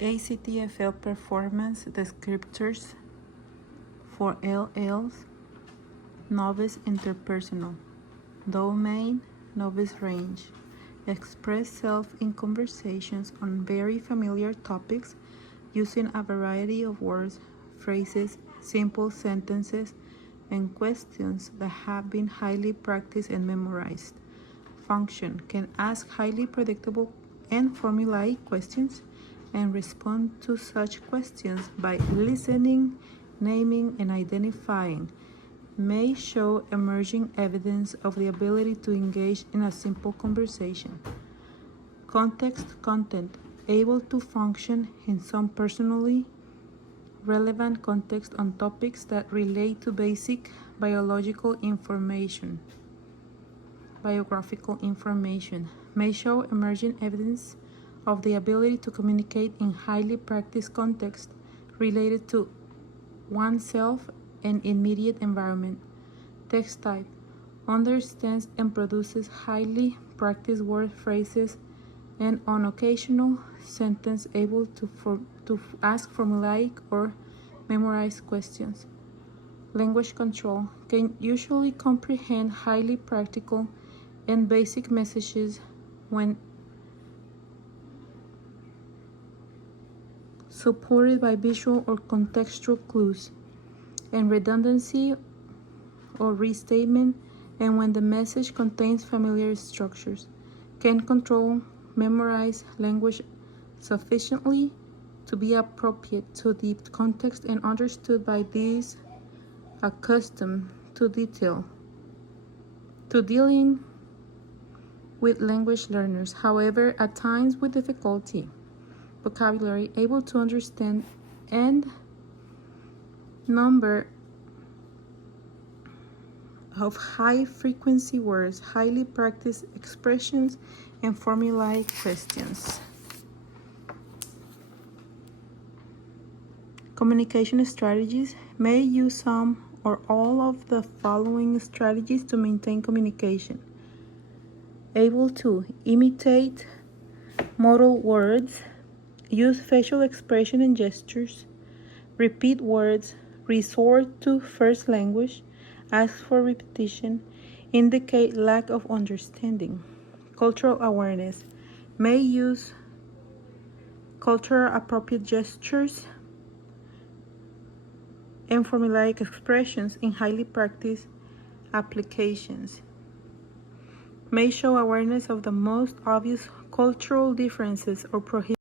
ACTFL performance descriptors for LLs, Novice Interpersonal, domain, Novice range. Express self in conversations on very familiar topics using a variety of words, phrases, simple sentences, and questions that have been highly practiced and memorized. Function can ask highly predictable and formulaic questions and respond to such questions by listening, naming, and identifying. May show emerging evidence of the ability to engage in a simple conversation. Context content, able to function in some personally relevant context on topics that relate to basic biographical information. May show emerging evidence of the ability to communicate in highly practiced context related to oneself and immediate environment. Text type, understands and produces highly practiced word phrases and on occasional sentence able to ask formulaic or memorized questions. Language control, can usually comprehend highly practical and basic messages when supported by visual or contextual clues and redundancy or restatement, and when the message contains familiar structures. Can control memorized language sufficiently to be appropriate to the context and understood by these accustomed to dealing with language learners, however, at times with difficulty. Vocabulary, able to understand and number of high-frequency words, highly practiced expressions, and formulaic questions. Communication strategies, may use some or all of the following strategies to maintain communication. Able to imitate modal words, use facial expression and gestures, repeat words, resort to first language, ask for repetition, indicate lack of understanding. Cultural awareness, may use cultural appropriate gestures and formulaic expressions in highly practiced applications. May show awareness of the most obvious cultural differences or prohibit